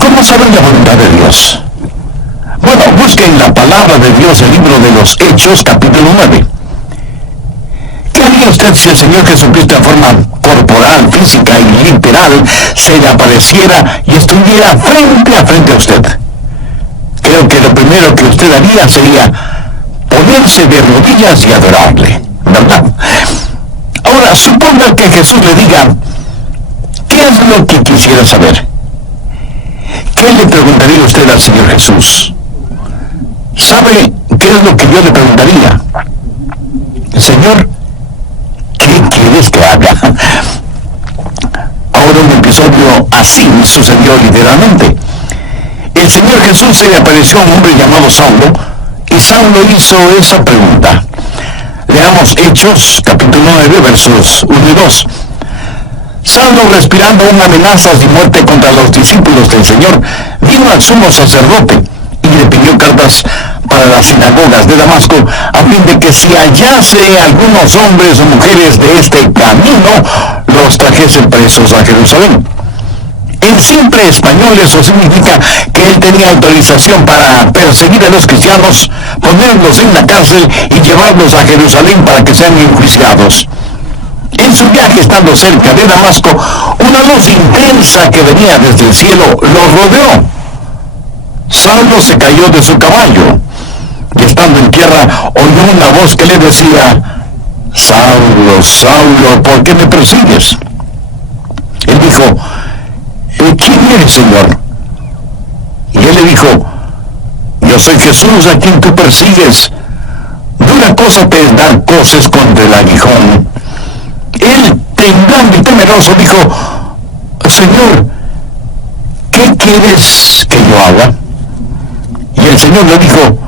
¿Cómo saber la voluntad de Dios? Bueno, busquen la palabra de Dios, el libro de los Hechos, capítulo 9. ¿Qué haría usted si el Señor Jesucristo en forma corporal, física y literal se le apareciera y estuviera frente a frente a usted? Creo que lo primero que usted haría sería ponerse de rodillas y adorarle, ¿verdad? Ahora, suponga que Jesús le diga, ¿qué es lo que quisiera saber? ¿Qué le preguntaría usted al Señor Jesús? ¿Sabe qué es lo que yo le preguntaría? Señor, ¿qué quieres que haga? Ahora un episodio así sucedió literalmente. El Señor Jesús se le apareció a un hombre llamado Saulo, y Saulo hizo esa pregunta. Leamos Hechos, capítulo 9, versos 1 y 2. Saulo, respirando aún amenazas y muerte contra los discípulos del Señor, vino al sumo sacerdote y le pidió cartas para las sinagogas de Damasco, a fin de que si hallase algunos hombres o mujeres de este camino, los trajese presos a Jerusalén. En simple español eso significa que él tenía autorización para perseguir a los cristianos, ponerlos en la cárcel y llevarlos a Jerusalén para que sean enjuiciados. En su viaje, estando cerca de Damasco, una luz intensa que venía desde el cielo los rodeó. Saulo se cayó de su caballo y, estando en tierra, oyó una voz que le decía, Saulo, Saulo, ¿por qué me persigues? Él dijo, ¿quién eres, Señor? Y él le dijo, yo soy Jesús a quien tú persigues. Dura cosa te es dar coces contra el aguijón. Él, temblando y temeroso, dijo, Señor, ¿qué quieres que yo haga? Y el Señor le dijo,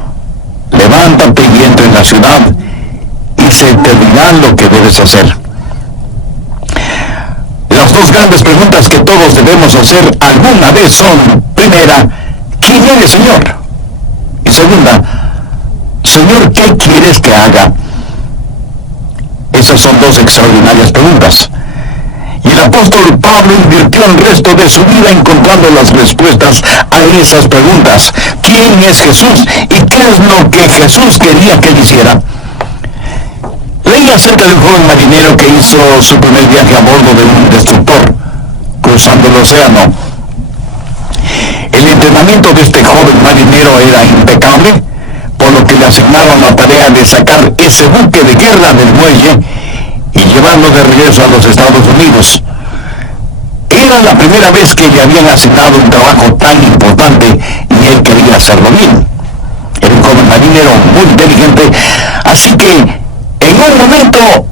levántate y entra en la ciudad, y se te dirá lo que debes hacer. Las dos grandes preguntas que todos debemos hacer alguna vez son, primera, ¿quién eres, Señor? Y segunda, Señor, ¿qué quieres que haga? Esas son dos extraordinarias preguntas. Y el apóstol Pablo invirtió el resto de su vida encontrando las respuestas a esas preguntas. ¿Quién es Jesús? ¿Y qué es lo que Jesús quería que él hiciera? Leí acerca de un joven marinero que hizo su primer viaje a bordo de un destructor, cruzando el océano. El entrenamiento de este joven marinero era impecable, por lo que le asignaron la tarea de sacar ese buque de guerra del muelle y llevarlo de regreso a los Estados Unidos. Era la primera vez que le habían asignado un trabajo tan importante y él quería hacerlo bien. Era un joven marinero muy inteligente, así que en un momento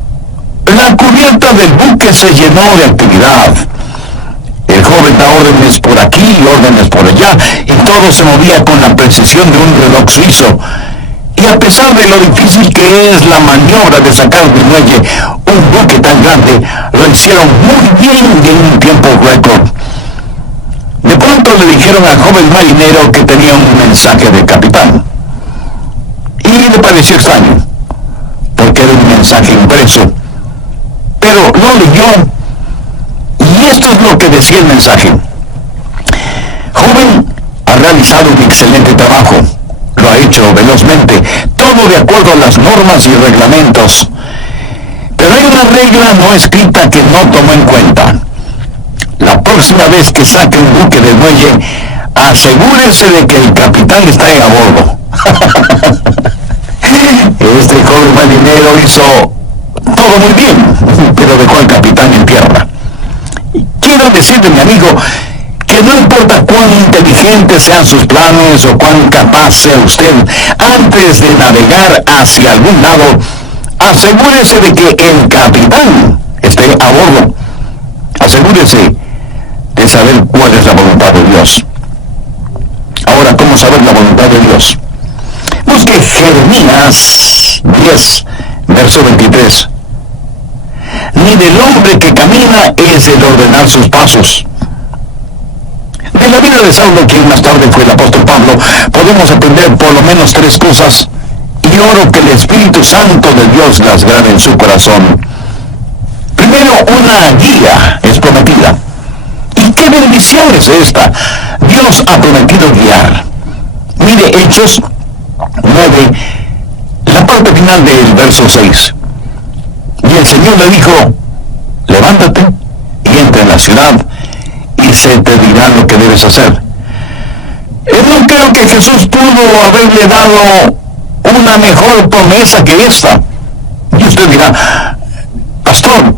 la cubierta del buque se llenó de actividad. El joven da órdenes por aquí y órdenes por allá, y todo se movía con la precisión de un reloj suizo. Y a pesar de lo difícil que es la maniobra de sacar del muelle un buque tan grande, lo hicieron muy bien y en un tiempo récord. De pronto le dijeron al joven marinero que tenía un mensaje del capitán. Y le pareció extraño, porque era un mensaje impreso. Pero lo leyó, y esto es lo que decía el mensaje. Joven, ha realizado un excelente trabajo. Lo ha hecho velozmente, todo de acuerdo a las normas y reglamentos. Pero hay una regla no escrita que no tomó en cuenta. La próxima vez que saque un buque del muelle, asegúrese de que el capitán está a bordo. Este joven marinero hizo todo muy bien, pero dejó al capitán en tierra. Quiero decirle, mi amigo, que no importa cuán inteligentes sean sus planes o cuán capaz sea usted, antes de navegar hacia algún lado, asegúrese de que el capitán esté a bordo. Asegúrese de saber cuál es la voluntad de Dios. Ahora, ¿cómo saber la voluntad de Dios? Busque Jeremías 10, verso 23. Ni del hombre que camina es el ordenar sus pasos. De la vida de Saulo, quien más tarde fue el apóstol Pablo, podemos aprender por lo menos tres cosas, y oro que el Espíritu Santo de Dios las grabe en su corazón. Primero, una guía es prometida. ¿Y qué bendición es esta? Dios Dios ha prometido guiar. Mire Hechos 9, la parte final del verso 6. Y el Señor le dijo, levántate y entra en la ciudad y se te dirá lo que debes hacer. No creo que Jesús pudo haberle dado una mejor promesa que esta. Y usted dirá, pastor,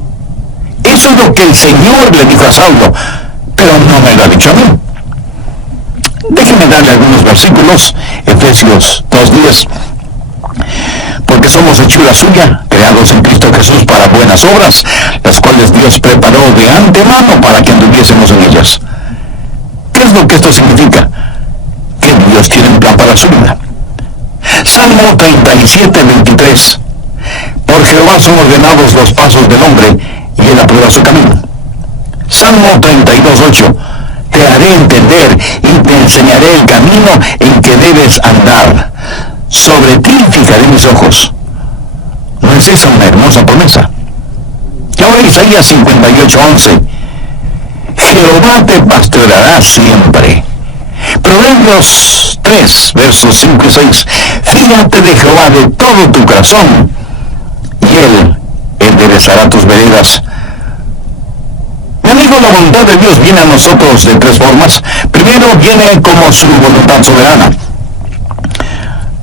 eso es lo que el Señor le dijo a Saulo, pero no me lo ha dicho a mí. Déjeme darle algunos versículos. Efesios 2:10. Porque somos hechura suya, creados en Cristo Jesús para buenas obras, las cuales Dios preparó de antemano para que anduviésemos en ellas. ¿Qué es lo que esto significa? Que Dios tiene un plan para su vida. Salmo 37:23. Por Jehová son ordenados los pasos del hombre, y él aprueba su camino. Salmo 32:8. Te haré entender y te enseñaré el camino en que debes andar. Sobre ti fijaré mis ojos. ¿No es esa una hermosa promesa? Y ahora Isaías 58:11. Jehová te pastoreará siempre. Proverbios 3, versos 5 y 6. Fíjate de Jehová de todo tu corazón, y él enderezará tus veredas. Mi amigo, la voluntad de Dios viene a nosotros de tres formas. Primero, viene como su voluntad soberana.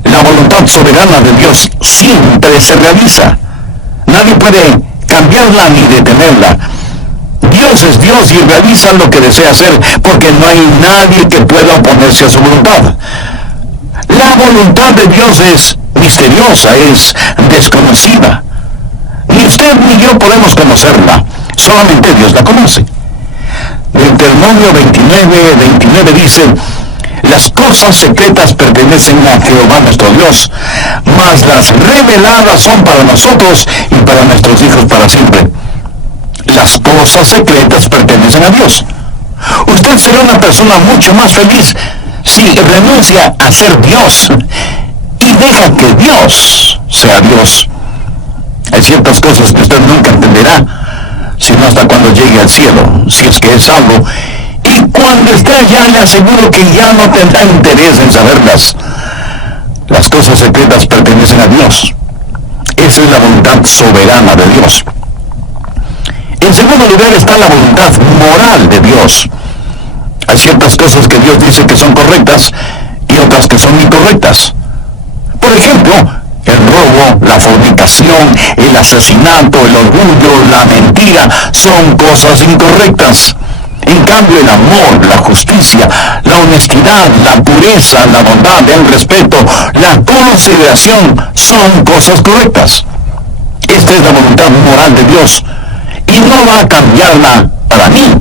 La voluntad soberana de Dios siempre se realiza. Nadie puede cambiarla ni detenerla. Dios es Dios y realiza lo que desea hacer, porque no hay nadie que pueda oponerse a su voluntad. La voluntad de Dios es misteriosa, es desconocida. Ni usted ni yo podemos conocerla, solamente Dios la conoce. Deuteronomio 29:29 dice, las cosas secretas pertenecen a Jehová nuestro Dios, mas las reveladas son para nosotros y para nuestros hijos para siempre. Las cosas secretas pertenecen a Dios. Usted será una persona mucho más feliz si renuncia a ser Dios y deja que Dios sea Dios. Hay ciertas cosas que usted nunca entenderá, sino hasta cuando llegue al cielo, si es que es salvo. Y cuando esté allá, le aseguro que ya no tendrá interés en saberlas. Las cosas secretas pertenecen a Dios. Esa es la voluntad soberana de Dios. En segundo lugar está la voluntad moral de Dios. Hay ciertas cosas que Dios dice que son correctas y otras que son incorrectas. Por ejemplo, el robo, la fornicación, el asesinato, el orgullo, la mentira son cosas incorrectas. En cambio, el amor, la justicia, la honestidad, la pureza, la bondad, el respeto, la consideración son cosas correctas. Esta es la voluntad moral de Dios. Y no va a cambiarla para mí,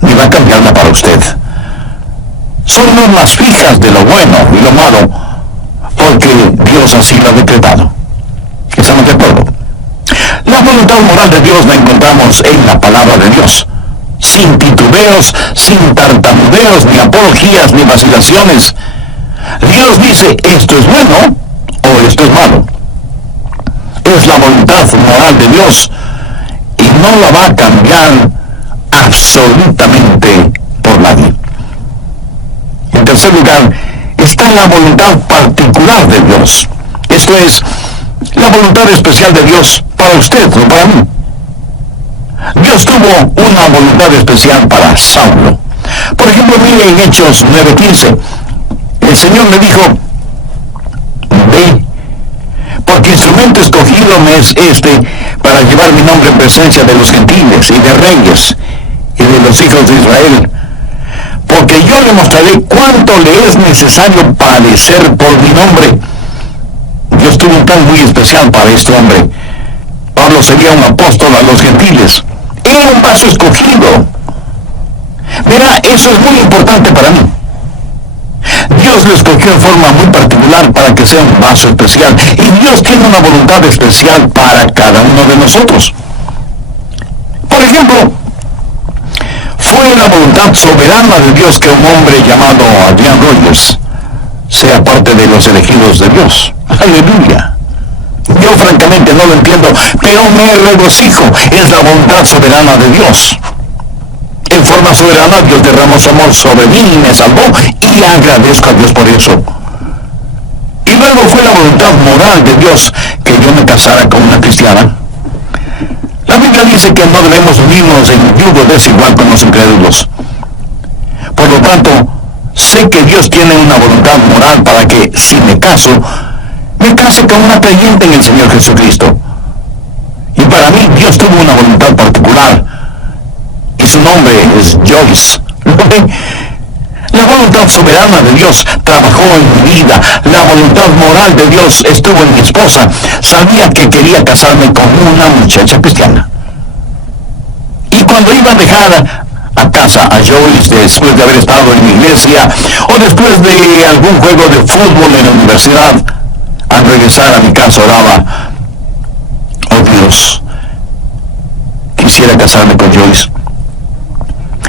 ni va a cambiarla para usted. Son normas fijas de lo bueno y lo malo, porque Dios así lo ha decretado. ¿Estamos de acuerdo? La voluntad moral de Dios la encontramos en la palabra de Dios, sin titubeos, sin tartamudeos, ni apologías, ni vacilaciones. Dios dice, esto es bueno o esto es malo. Es la voluntad moral de Dios, y no la va a cambiar absolutamente por nadie. En tercer lugar, está la voluntad particular de Dios. Esto es, la voluntad especial de Dios para usted, no para mí. Dios tuvo una voluntad especial para Saulo. Por ejemplo, mire en Hechos 9:15. El Señor le dijo, ve, porque instrumento escogido me es este para llevar mi nombre en presencia de los gentiles y de reyes y de los hijos de Israel, porque yo le mostraré cuánto le es necesario padecer por mi nombre. Dios tuvo un plan muy especial para este hombre. Pablo sería un apóstol a los gentiles. Era un vaso escogido. Verá, eso es muy importante para mí. Dios lo escogió en forma muy particular para que sea un vaso especial. Y Dios tiene una voluntad especial para cada uno de nosotros. Por ejemplo, fue la voluntad soberana de Dios que un hombre llamado Adrian Rogers sea parte de los elegidos de Dios. Aleluya. Yo francamente no lo entiendo, pero me regocijo. Es la voluntad soberana de Dios. En forma soberana, Dios derramó su amor sobre mí y me salvó, y agradezco a Dios por eso. Y luego fue la voluntad moral de Dios que yo me casara con una cristiana. La Biblia dice que no debemos unirnos en yugo desigual con los incrédulos. Por lo tanto, sé que Dios tiene una voluntad moral para que, si me case con una creyente en el Señor Jesucristo. Y para mí, Dios tuvo una voluntad particular, y su nombre es Joyce. La voluntad soberana de Dios trabajó en mi vida. La voluntad moral de Dios estuvo en mi esposa. Sabía que quería casarme con una muchacha cristiana. Y cuando iba a dejar a casa a Joyce después de haber estado en mi iglesia, o después de algún juego de fútbol en la universidad, al regresar a mi casa oraba: oh Dios, quisiera casarme con Joyce.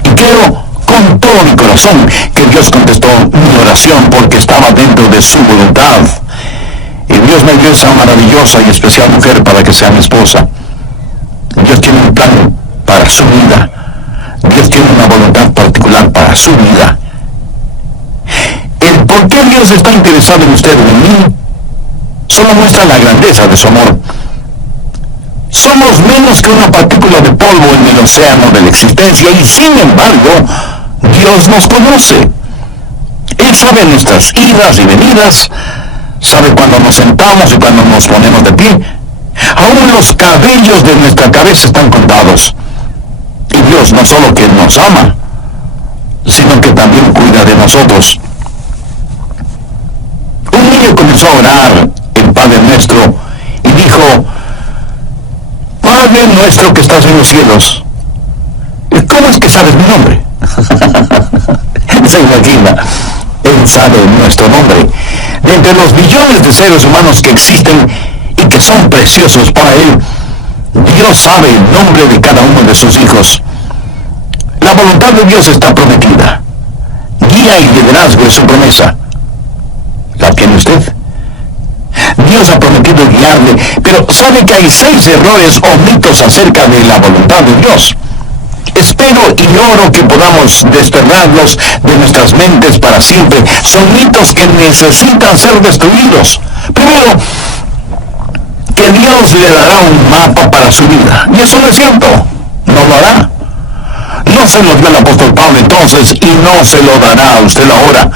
Y creo con todo mi corazón que Dios contestó mi oración, porque estaba dentro de su voluntad. Y Dios me dio esa maravillosa y especial mujer para que sea mi esposa. Dios tiene un plan para su vida. Dios tiene una voluntad particular para su vida. El por qué Dios está interesado en usted y en mí solo muestra la grandeza de su amor. Somos menos que una partícula de polvo en el océano de la existencia, y sin embargo, Dios nos conoce. Él sabe nuestras idas y venidas, sabe cuando nos sentamos y cuando nos ponemos de pie. Aún los cabellos de nuestra cabeza están contados. Y Dios no solo que nos ama, sino que también cuida de nosotros. Un niño comenzó a orar el Padre Nuestro y dijo: Padre nuestro que estás en los cielos. ¿Cómo es que sabes mi nombre? Se imagina, Él sabe nuestro nombre. De entre los billones de seres humanos que existen y que son preciosos para Él, Dios sabe el nombre de cada uno de sus hijos. La voluntad de Dios está prometida. Guía y liderazgo es su promesa. ¿La tiene usted? Dios ha prometido guiarle, pero sabe que hay 6 errores o mitos acerca de la voluntad de Dios. Espero y oro que podamos desterrarlos de nuestras mentes para siempre. Son mitos que necesitan ser destruidos. Primero, que Dios le dará un mapa para su vida. Y eso no es cierto. No lo hará. No se lo dio al apóstol Pablo entonces, y no se lo dará a usted ahora.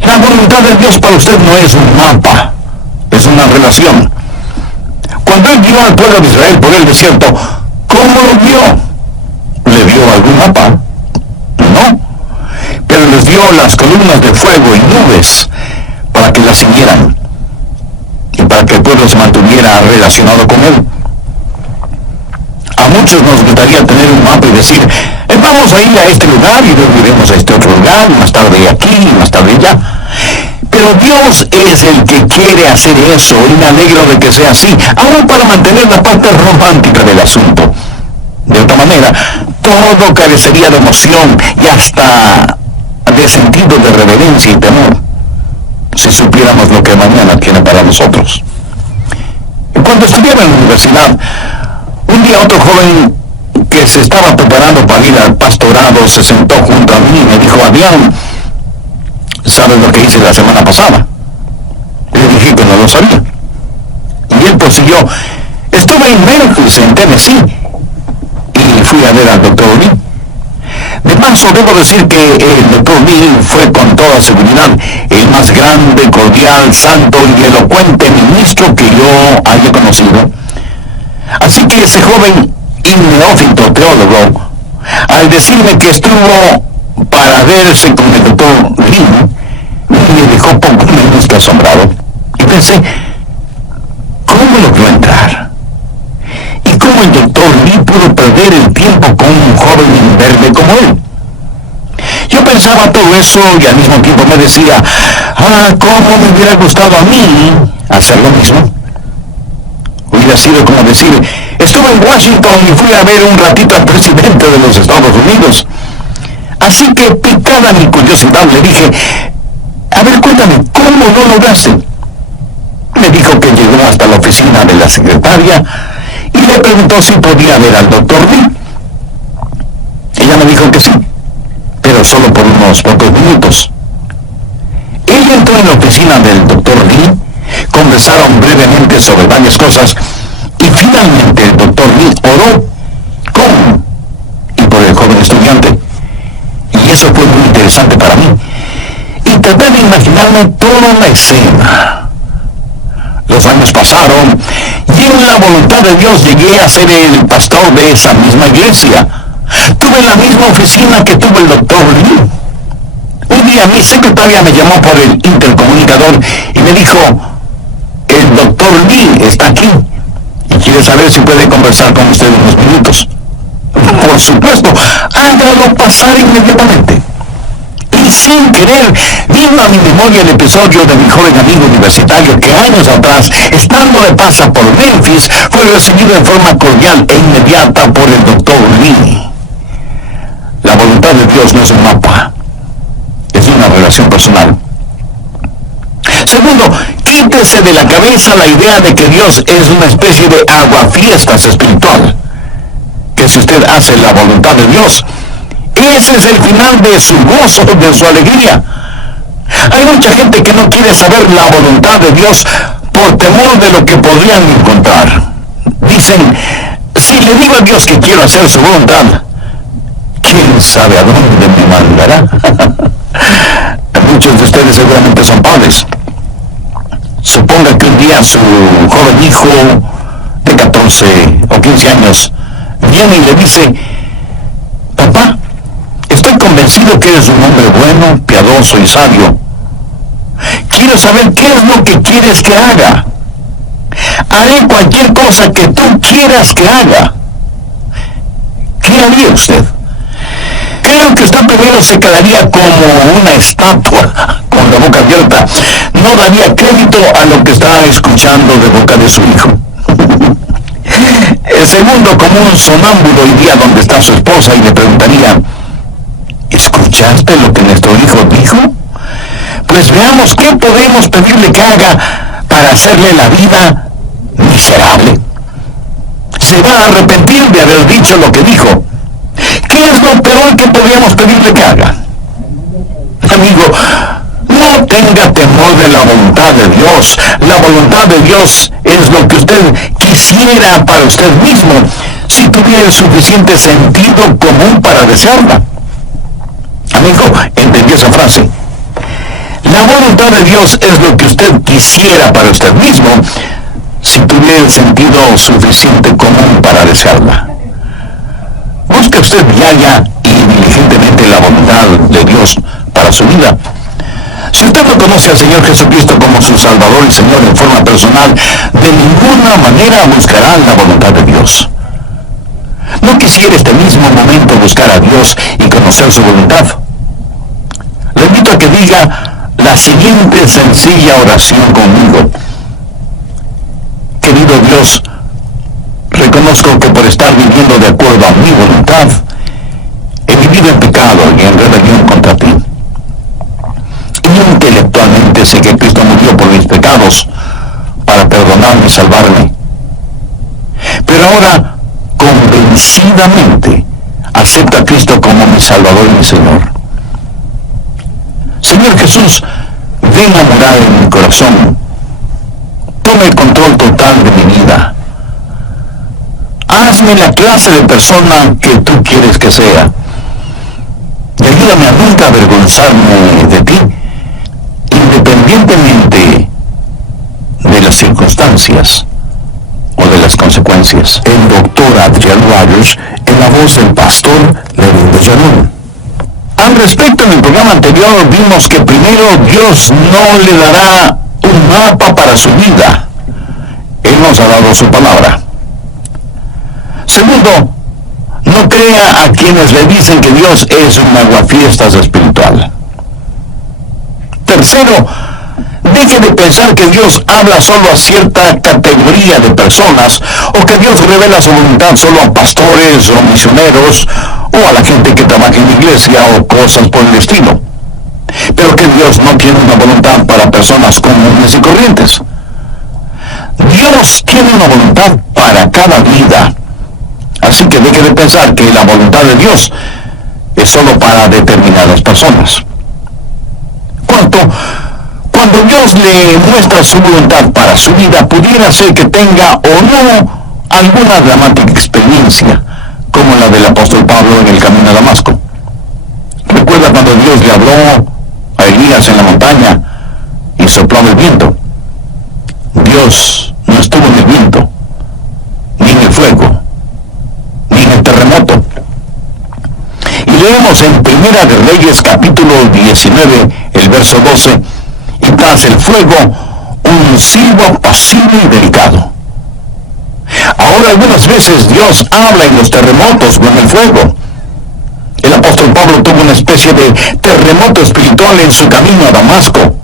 La voluntad de Dios para usted no es un mapa, es una relación. Cuando Él guió al pueblo de Israel por el desierto, ¿cómo lo guió? ¿Le dio algún mapa? No. Pero les dio las columnas de fuego y nubes para que las siguieran y para que el pueblo se mantuviera relacionado con Él. A muchos nos gustaría tener un mapa y decir: vamos a ir a este lugar y luego iremos a este otro lugar, y más tarde aquí y más tarde allá. Pero Dios es el que quiere hacer eso, y me alegro de que sea así, aún para mantener la parte romántica del asunto. De otra manera, todo carecería de emoción y hasta de sentido de reverencia y temor, si supiéramos lo que mañana tiene para nosotros. Cuando estudiaba en la universidad, un día otro joven que se estaba preparando para ir al pastorado se sentó junto a mí y me dijo: Adrián, ¿sabes lo que hice la semana pasada? Le dije que no lo sabía. Y él prosiguió: estuve en Memphis, en Tennessee, y fui a ver al doctor Lee. De paso, debo decir que el doctor Lee fue con toda seguridad el más grande, cordial, santo y elocuente ministro que yo haya conocido. Así que ese joven y neófito teólogo, al decirme que estuvo para verse con el doctor Lee, me dejó poco menos que asombrado. Y pensé: ¿cómo logró entrar? ¿Y cómo el doctor Lee pudo perder el tiempo con un joven imberbe como él? Yo pensaba todo eso y al mismo tiempo me decía: ¿cómo me hubiera gustado a mí hacer lo mismo? Hubiera sido como decir: estuve en Washington y fui a ver un ratito al presidente de los Estados Unidos. Así que, picada mi curiosidad, le dije: a ver, cuéntame, ¿cómo lo lograste? Me dijo que llegó hasta la oficina de la secretaria y le preguntó si podía ver al doctor Lee. Ella me dijo que sí, pero solo por unos pocos minutos. Ella entró en la oficina del doctor Lee, conversaron brevemente sobre varias cosas, y finalmente el doctor Lee oró con y por el joven estudiante. Y eso fue muy interesante para mí. Y traté de imaginarme toda la escena. Los años pasaron y en la voluntad de Dios llegué a ser el pastor de esa misma iglesia. Tuve la misma oficina que tuvo el doctor Lee. Un día mi secretaria me llamó por el intercomunicador y me dijo: el doctor Lee está aquí y quiere saber si puede conversar con usted unos minutos. Por supuesto, hágalo pasar inmediatamente. Y sin querer, vino a mi memoria el episodio de mi joven amigo universitario que años atrás, estando de paso por Memphis, fue recibido en forma cordial e inmediata por el doctor Lee. La voluntad de Dios no es un mapa, es una relación personal. Segundo, quítese de la cabeza la idea de que Dios es una especie de aguafiestas espiritual. Que si usted hace la voluntad de Dios, ese es el final de su gozo, de su alegría. Hay mucha gente que no quiere saber la voluntad de Dios por temor de lo que podrían encontrar. Dicen: si le digo a Dios que quiero hacer su voluntad, ¿quién sabe a dónde me mandará? Muchos de ustedes seguramente son padres. Suponga que un día su joven hijo de 14 o 15 años viene y le dice: papá, estoy convencido que eres un hombre bueno, piadoso y sabio. Quiero saber qué es lo que quieres que haga. Haré cualquier cosa que tú quieras que haga. ¿Qué haría usted? Creo que usted primero se quedaría como una estatua, con la boca abierta. No daría crédito a lo que está escuchando de boca de su hijo. El segundo, como un sonámbulo, iría donde está su esposa y le preguntaría: ¿escuchaste lo que nuestro hijo dijo? Pues veamos qué podemos pedirle que haga para hacerle la vida miserable. Se va a arrepentir de haber dicho lo que dijo. ¿Qué es lo peor que podríamos pedirle que haga? Amigo, no tenga temor de la voluntad de Dios. La voluntad de Dios es lo que usted quisiera para usted mismo, si tuviera el suficiente sentido común para desearla. Amigo, ¿entendió esa frase? La voluntad de Dios es lo que usted quisiera para usted mismo, si tuviera el sentido suficiente común para desearla. Busque usted diaria y diligentemente la voluntad de Dios para su vida. Si usted no conoce al Señor Jesucristo como su Salvador y Señor en forma personal, de ninguna manera buscará la voluntad de Dios. ¿No quisiera este mismo momento buscar a Dios y conocer su voluntad? Le invito a que diga la siguiente sencilla oración conmigo. Querido Dios, reconozco que por estar viviendo de acuerdo a mi voluntad, he vivido en pecado y en rebelión contra ti. Intelectualmente sé que Cristo murió por mis pecados para perdonarme y salvarme. Pero ahora, convencidamente, acepto a Cristo como mi Salvador y mi Señor. Señor Jesús, ven a morar en mi corazón. Toma el control total de mi vida. Hazme la clase de persona que tú quieres que sea. Y ayúdame a nunca avergonzarme de ti, independientemente de las circunstancias o de las consecuencias. El doctor Adrian Rogers, en la voz del pastor Lenín de Llanón. Al respecto, en el programa anterior vimos que primero Dios no le dará un mapa para su vida. Él nos ha dado su palabra. Segundo, no crea a quienes le dicen que Dios es un aguafiestas espiritual. Tercero, deje de pensar que Dios habla solo a cierta categoría de personas, o que Dios revela su voluntad solo a pastores o misioneros, o a la gente que trabaja en la iglesia, o cosas por el estilo. Pero que Dios no tiene una voluntad para personas comunes y corrientes. Dios tiene una voluntad para cada vida. Así que deje de pensar que la voluntad de Dios es solo para determinadas personas. Cuando Dios le muestra su voluntad para su vida, pudiera ser que tenga o no alguna dramática experiencia, como la del apóstol Pablo en el camino a Damasco. ¿Recuerda cuando Dios le habló a Elías en la montaña y sopló el viento? Dios no estuvo en el viento, ni en el fuego, ni en el terremoto. Y leemos en Primera de Reyes capítulo 19, el verso 12, y tras el fuego, un silbo apacible y delicado. Ahora algunas veces Dios habla en los terremotos o en el fuego. El apóstol Pablo tuvo una especie de terremoto espiritual en su camino a Damasco.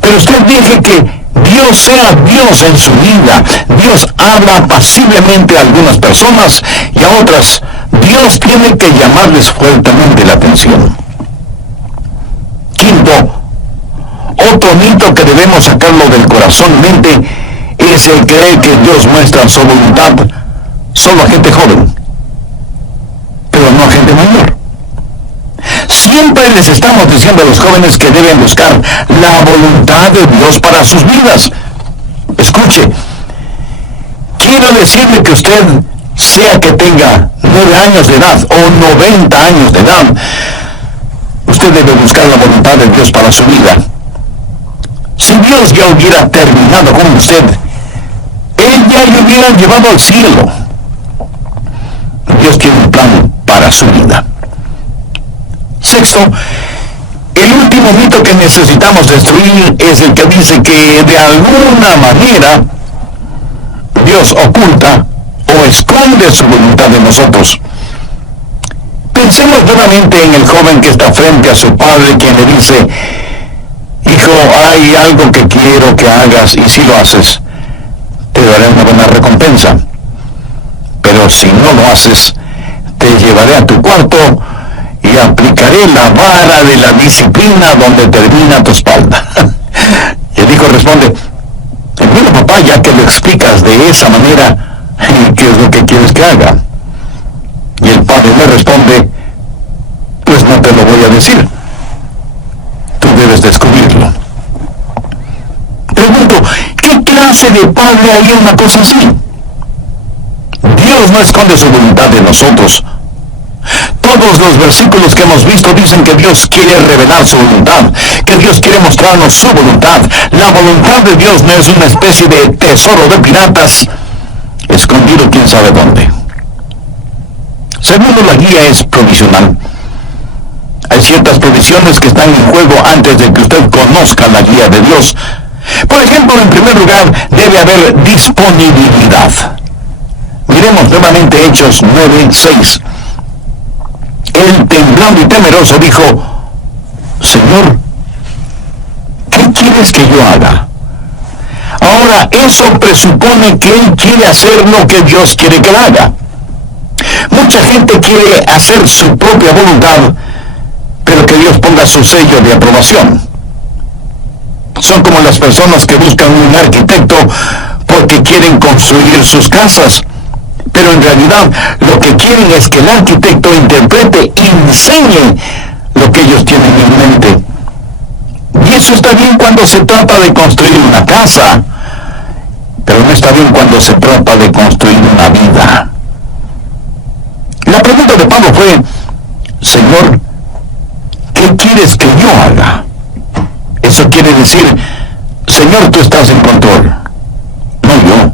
Pero usted deje que Dios sea Dios en su vida. Dios habla apaciblemente a algunas personas y a otras Dios tiene que llamarles fuertemente la atención. Quinto, otro mito que debemos sacarlo del corazón y mente es el creer que Dios muestra su voluntad solo a gente joven, pero no a gente mayor. Siempre les estamos diciendo a los jóvenes que deben buscar la voluntad de Dios para sus vidas. Escuche, quiero decirle que usted, sea que tenga 9 años de edad o 90 años de edad, usted debe buscar la voluntad de Dios para su vida. Si Dios ya hubiera terminado con usted, Él ya le hubiera llevado al cielo. Dios tiene un plan para su vida. Sexto, el último mito que necesitamos destruir es el que dice que de alguna manera Dios oculta o esconde su voluntad de nosotros. Pensemos nuevamente en el joven que está frente a su padre, quien le dice: hijo, hay algo que quiero que hagas, y si lo haces, te daré una buena recompensa. Pero si no lo haces, te llevaré a tu cuarto y aplicaré la vara de la disciplina donde termina tu espalda. Y el hijo responde: bueno, papá, ya que lo explicas de esa manera, ¿qué es lo que quieres que haga? Y el padre le responde: pues no te lo voy a decir. Tú debes descubrirlo. Pregunto, ¿qué clase de padre haría una cosa así? Dios no esconde su voluntad de nosotros. Todos los versículos que hemos visto dicen que Dios quiere revelar su voluntad, que Dios quiere mostrarnos su voluntad. La voluntad de Dios no es una especie de tesoro de piratas, escondido quién sabe dónde. Segundo, la guía es provisional. Hay ciertas provisiones que están en juego antes de que usted conozca la guía de Dios. Por ejemplo, en primer lugar, debe haber disponibilidad. Miremos nuevamente Hechos 9:6. Él, temblando y temeroso, dijo: Señor, ¿qué quieres que yo haga? Ahora, eso presupone que él quiere hacer lo que Dios quiere que él haga. Mucha gente quiere hacer su propia voluntad, pero que Dios ponga su sello de aprobación. Son como las personas que buscan un arquitecto porque quieren construir sus casas, pero en realidad lo que quieren es que el arquitecto interprete y enseñe lo que ellos tienen en mente. Y eso está bien cuando se trata de construir una casa, pero no está bien cuando se trata de construir una vida. La pregunta de Pablo fue: Señor, ¿qué quieres que yo haga? Eso quiere decir: Señor, tú estás en control, no yo.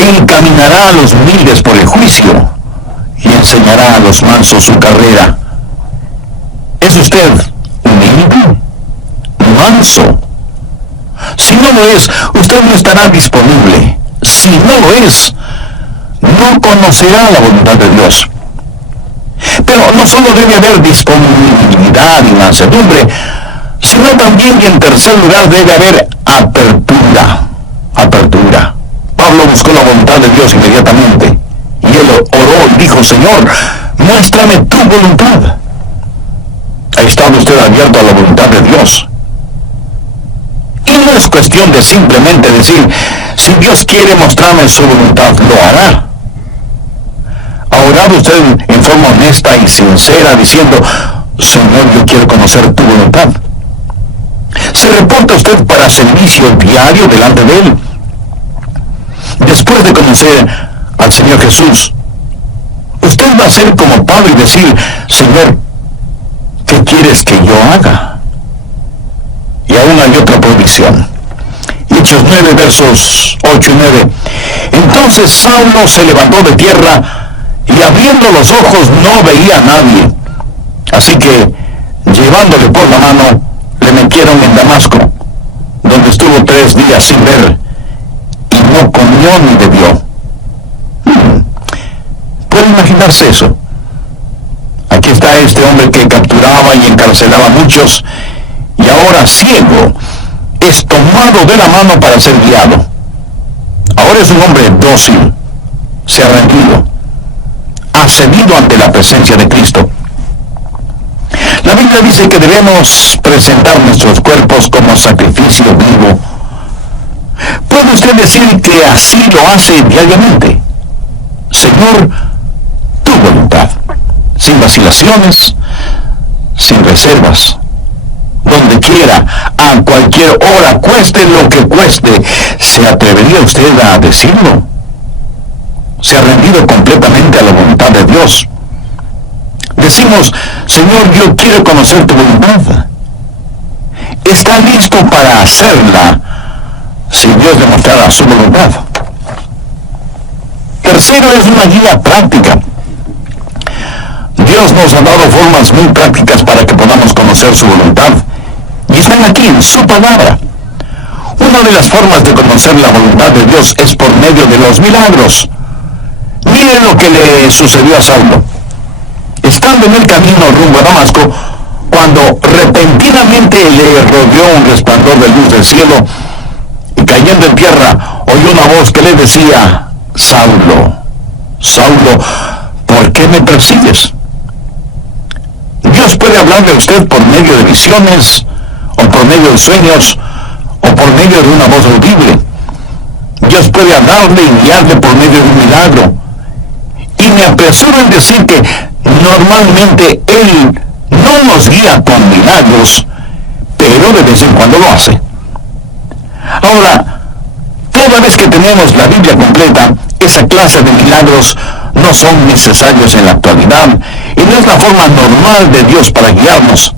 Encaminará a los humildes por el juicio y enseñará a los mansos su carrera. ¿Es usted humilde? ¿Manso? Si no lo es, usted no estará disponible. Si no lo es, no conocerá la voluntad de Dios. Pero no solo debe haber disponibilidad y mansedumbre, sino también, y en tercer lugar, debe haber apertura. Apertura. Pablo buscó la voluntad de Dios inmediatamente, y él oró y dijo: Señor, muéstrame tu voluntad. ¿Ha estado usted abierto a la voluntad de Dios? Y no es cuestión de simplemente decir: si Dios quiere mostrarme su voluntad, lo hará. Ahora, orado usted en forma honesta y sincera diciendo: Señor, yo quiero conocer tu voluntad? ¿Se reporta usted para servicio diario delante de Él? Después de conocer al Señor Jesús, usted va a ser como Pablo y decir: Señor, ¿qué quieres que yo haga? Y aún hay otra provisión. Hechos 9, versos 8 y 9. Entonces Saulo se levantó de tierra y abriendo los ojos no veía a nadie. Así que, llevándole por la mano, le metieron en Damasco, donde estuvo 3 días sin ver, y no comió ni bebió. ¿Puede imaginarse eso? Aquí está este hombre que capturaba y encarcelaba a muchos, y ahora ciego, es tomado de la mano para ser guiado. Ahora es un hombre dócil, se ha rendido, ha cedido ante la presencia de Cristo. La Biblia dice que debemos presentar nuestros cuerpos como sacrificio vivo. ¿Puede usted decir que así lo hace diariamente? Señor, tu voluntad, sin vacilaciones, sin reservas, donde quiera, a cualquier hora, cueste lo que cueste. ¿Se atrevería usted a decirlo? ¿Se ha rendido completamente a la voluntad de Dios? Decimos: Señor, yo quiero conocer tu voluntad. ¿Está listo para hacerla si Dios demostrara su voluntad? Tercero, es una guía práctica. Dios nos ha dado formas muy prácticas para que podamos conocer su voluntad, y están aquí en su palabra. Una de las formas de conocer la voluntad de Dios es por medio de los milagros. Miren lo que le sucedió a Saulo. Estando en el camino rumbo a Damasco, cuando repentinamente le rodeó un resplandor de luz del cielo, y cayendo en tierra, oyó una voz que le decía: Saulo, Saulo, ¿por qué me persigues? Dios puede hablarle a usted por medio de visiones, o por medio de sueños, o por medio de una voz audible. Dios puede hablarle y guiarle por medio de un milagro. Y me apresuro en decir que normalmente Él no nos guía con milagros, pero de vez en cuando lo hace. Ahora, toda vez que tenemos la Biblia completa, esa clase de milagros no son necesarios en la actualidad, y no es la forma normal de Dios para guiarnos.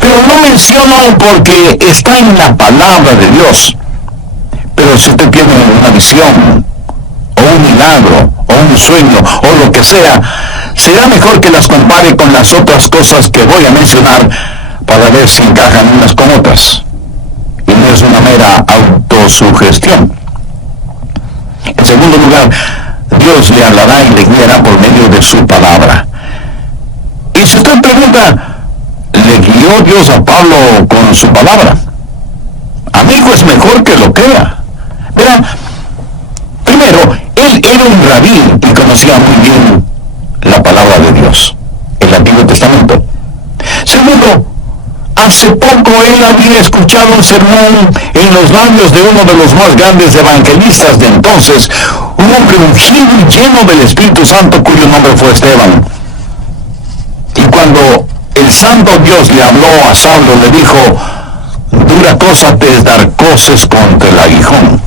Pero no menciono porque está en la palabra de Dios. Pero si usted tiene una visión, o un milagro, o un sueño, o lo que sea, será mejor que las compare con las otras cosas que voy a mencionar para ver si encajan unas con otras. Y no es una mera autosugestión. En segundo lugar, Dios le hablará y le guiará por medio de su palabra. Y si usted pregunta, ¿le guió Dios a Pablo con su palabra? Amigo, es mejor que lo crea. Verá, primero, él era un rabí y conocía muy bien la palabra de Dios, el Antiguo Testamento. Segundo, hace poco él había escuchado un sermón en los labios de uno de los más grandes evangelistas de entonces, un hombre ungido y lleno del Espíritu Santo, cuyo nombre fue Esteban. Y cuando el Santo Dios le habló a Saulo, le dijo: dura cosa te es dar coces contra el aguijón.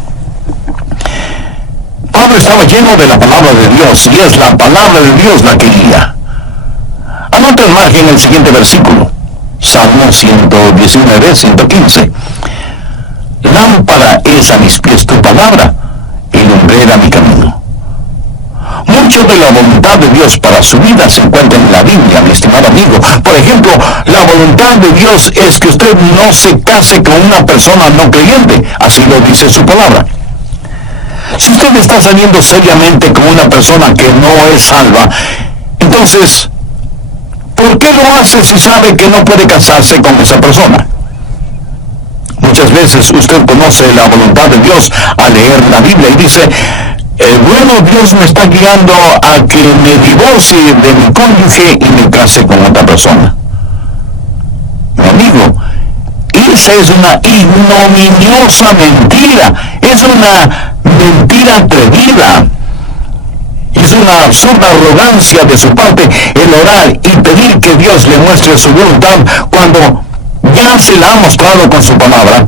Pablo estaba lleno de la palabra de Dios, y es la palabra de Dios la que guía. Anota en margen el siguiente versículo, Salmo 119, 115. Lámpara es a mis pies tu palabra, y lumbrera mi camino. Mucho de la voluntad de Dios para su vida se encuentra en la Biblia, mi estimado amigo. Por ejemplo, la voluntad de Dios es que usted no se case con una persona no creyente, así lo dice su palabra. Si usted está saliendo seriamente con una persona que no es salva, entonces, ¿por qué lo hace si sabe que no puede casarse con esa persona? Muchas veces usted conoce la voluntad de Dios al leer la Biblia y dice: bueno, Dios me está guiando a que me divorcie de mi cónyuge y me case con otra persona. Mi amigo, esa es una ignominiosa mentira, es una mentira atrevida. Y una absurda arrogancia de su parte el orar y pedir que Dios le muestre su voluntad cuando ya se la ha mostrado con su palabra?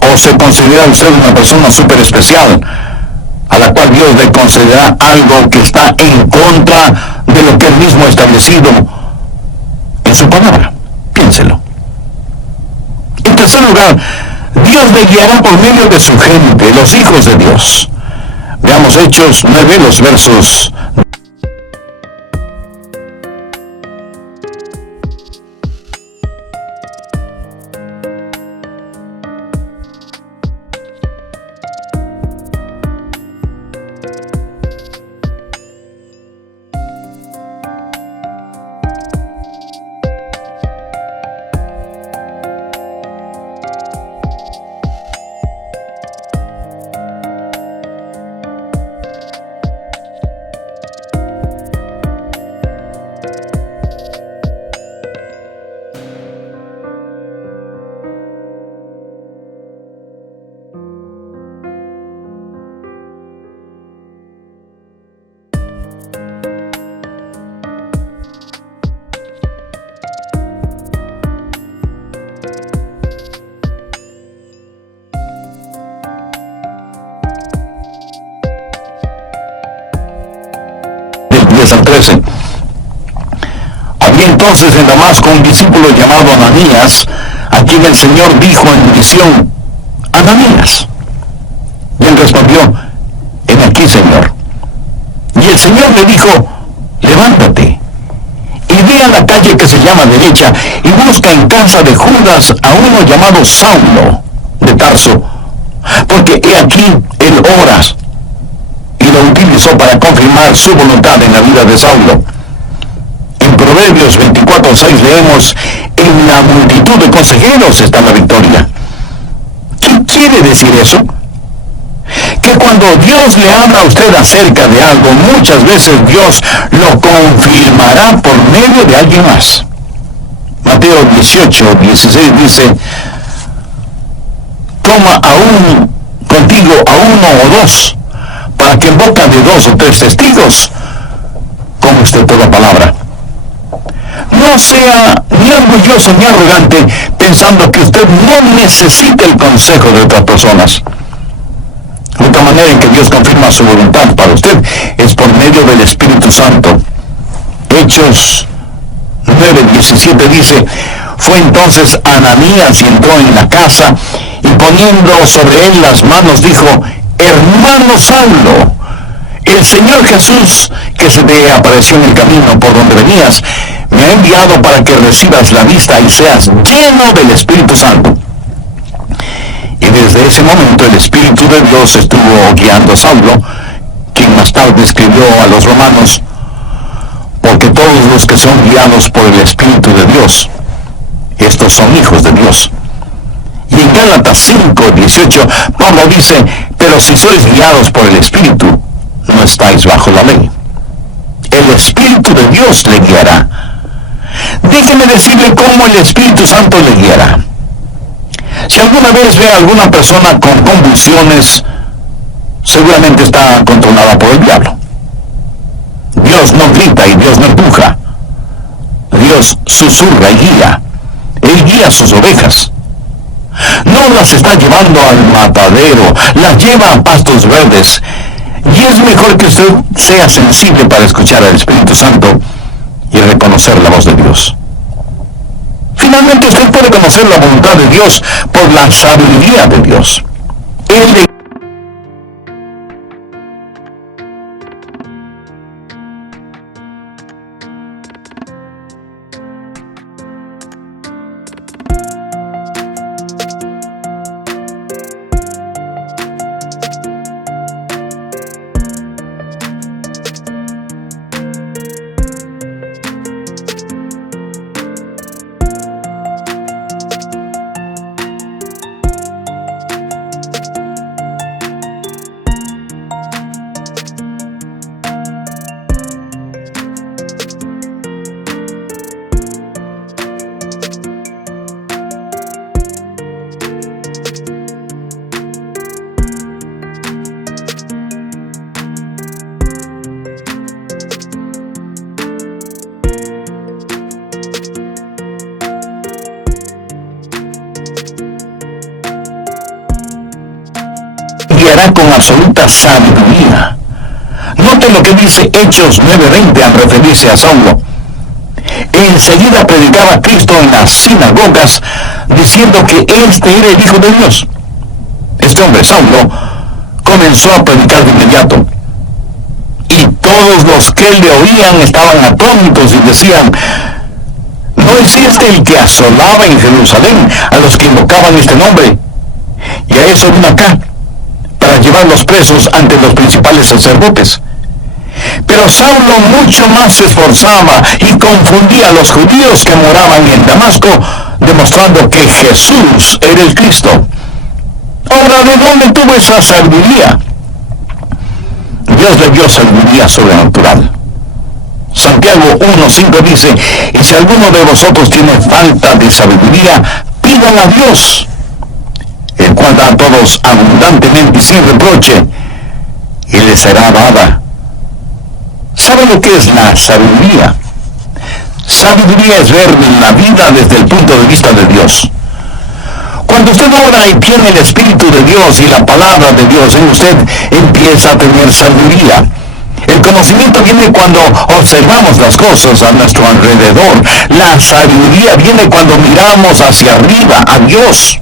¿O se considera usted una persona súper especial a la cual Dios le concederá algo que está en contra de lo que él mismo ha establecido en su palabra? Piénselo. En tercer lugar, Dios le guiará por medio de su gente, los hijos de Dios. Veamos Hechos 9, los versos. Al 13. Había entonces en Damasco un discípulo llamado Ananías, a quien el Señor dijo en visión: Ananías. Y él respondió: Heme aquí, Señor. Y el Señor le dijo: Levántate y ve a la calle que se llama Derecha y busca en casa de Judas a uno llamado Saulo de Tarso, porque he aquí él ora, y lo utilizó para confirmar su voluntad en la vida de Saulo. En Proverbios 24:6 leemos: en la multitud de consejeros está la victoria. ¿Qué quiere decir eso? Que cuando Dios le habla a usted acerca de algo, muchas veces Dios lo confirmará por medio de alguien más. Mateo 18:16 dice: toma aún contigo a uno o dos, para que en boca de dos o tres testigos como usted toda palabra. No sea ni orgulloso ni arrogante pensando que usted no necesita el consejo de otras personas. La única manera en que Dios confirma su voluntad para usted es por medio del Espíritu Santo. Hechos 9:17 dice: fue entonces Ananías y entró en la casa, y poniendo sobre él las manos dijo: hermano Saulo, el Señor Jesús, que se te apareció en el camino por donde venías, me ha enviado para que recibas la vista y seas lleno del Espíritu Santo. Y desde ese momento el Espíritu de Dios estuvo guiando a Saulo, quien más tarde escribió a los romanos: porque todos los que son guiados por el Espíritu de Dios, estos son hijos de Dios. Y en Gálatas 5:18 Pablo dice: pero si sois guiados por el Espíritu, no estáis bajo la ley. El Espíritu de Dios le guiará. Déjeme decirle cómo el Espíritu Santo le guiará. Si alguna vez ve a alguna persona con convulsiones, seguramente está controlada por el diablo. Dios no grita y Dios no empuja. Dios susurra y guía. Él guía a sus ovejas. No las está llevando al matadero, las lleva a pastos verdes. Y es mejor que usted sea sensible para escuchar al Espíritu Santo y reconocer la voz de Dios. Finalmente, usted puede conocer la voluntad de Dios por la sabiduría de Dios. Él le vivía con absoluta sabiduría. Note lo que dice Hechos 9:20 al referirse a Saulo. Enseguida predicaba a Cristo en las sinagogas, diciendo que este era el Hijo de Dios. Este hombre, Saulo, comenzó a predicar de inmediato. Y todos los que le oían estaban atónitos y decían: ¿no es este el que asolaba en Jerusalén a los que invocaban este nombre? Y a eso vino acá, para llevarlos presos ante los principales sacerdotes. Pero Saulo mucho más se esforzaba y confundía a los judíos que moraban en Damasco, demostrando que Jesús era el Cristo. Ahora, ¿de dónde tuvo esa sabiduría? Dios le dio sabiduría sobrenatural. Santiago 1:5 dice: y si alguno de vosotros tiene falta de sabiduría, pidan a Dios, el cual da a todos abundantemente y sin reproche, y les será dada. ¿Sabe lo que es la sabiduría? Sabiduría es ver la vida desde el punto de vista de Dios. Cuando usted ora y tiene el Espíritu de Dios y la palabra de Dios en usted, empieza a tener sabiduría. El conocimiento viene cuando observamos las cosas a nuestro alrededor. La sabiduría viene cuando miramos hacia arriba, a Dios.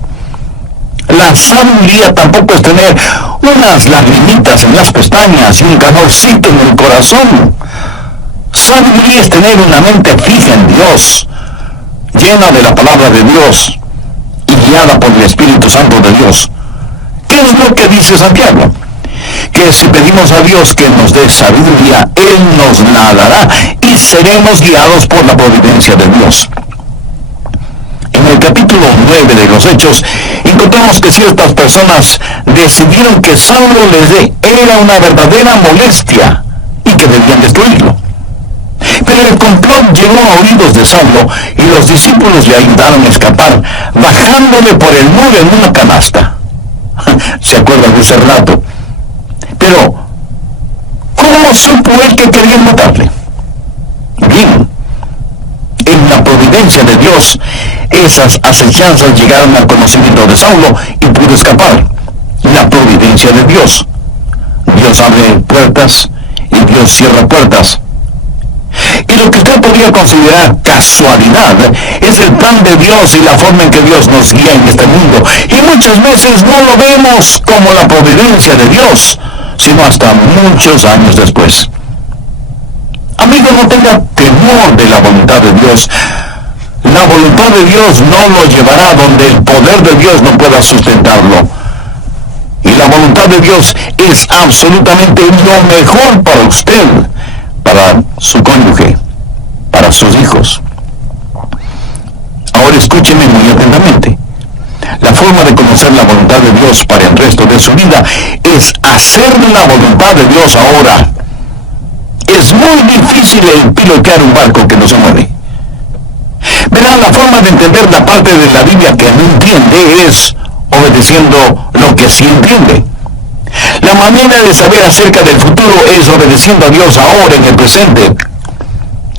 La sabiduría tampoco es tener unas lagrimitas en las pestañas y un calorcito en el corazón. Sabiduría es tener una mente fija en Dios, llena de la palabra de Dios y guiada por el Espíritu Santo de Dios. ¿Qué es lo que dice Santiago? Que si pedimos a Dios que nos dé sabiduría, Él nos la dará y seremos guiados por la providencia de Dios. En el capítulo 9 de los Hechos, encontramos que ciertas personas decidieron que Saulo era una verdadera molestia y que debían destruirlo. Pero el complot llegó a oídos de Saulo y los discípulos le ayudaron a escapar, bajándole por el muro en una canasta. ¿Se acuerdan de ese relato? Pero, ¿cómo supo él que querían matarle? Bien, en la providencia de Dios, esas acechanzas llegaron al conocimiento de Saulo y pudo escapar. La providencia de Dios. Dios abre puertas y Dios cierra puertas. Y lo que usted podría considerar casualidad es el plan de Dios y la forma en que Dios nos guía en este mundo. Y muchas veces no lo vemos como la providencia de Dios, sino hasta muchos años después. Amigo, no tenga temor de la voluntad de Dios. La voluntad de Dios no lo llevará donde el poder de Dios no pueda sustentarlo. Y la voluntad de Dios es absolutamente lo mejor para usted, para su cónyuge, para sus hijos. Ahora escúcheme muy atentamente. La forma de conocer la voluntad de Dios para el resto de su vida es hacer la voluntad de Dios ahora. Es muy difícil el pilotear un barco que no se mueve. Verán, la forma de entender la parte de la Biblia que no entiende es obedeciendo lo que sí entiende. La manera de saber acerca del futuro es obedeciendo a Dios ahora en el presente.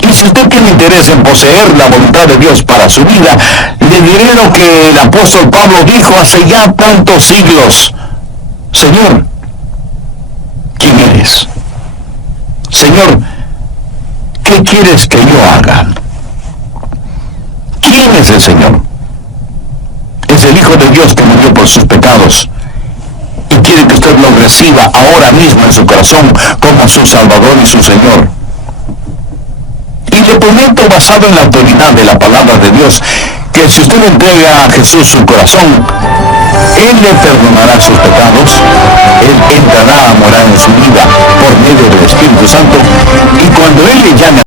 Y si usted tiene interés en poseer la voluntad de Dios para su vida, le diré lo que el apóstol Pablo dijo hace ya tantos siglos. Señor, ¿quién eres? Señor, ¿qué quieres que yo haga? ¿Quién es el Señor? Es el Hijo de Dios que murió por sus pecados y quiere que usted lo reciba ahora mismo en su corazón como su Salvador y su Señor. Y le prometo, basado en la autoridad de la palabra de Dios, que si usted entrega a Jesús su corazón, Él le perdonará sus pecados, Él entrará a morar en su vida por medio del Espíritu Santo, y cuando Él le llame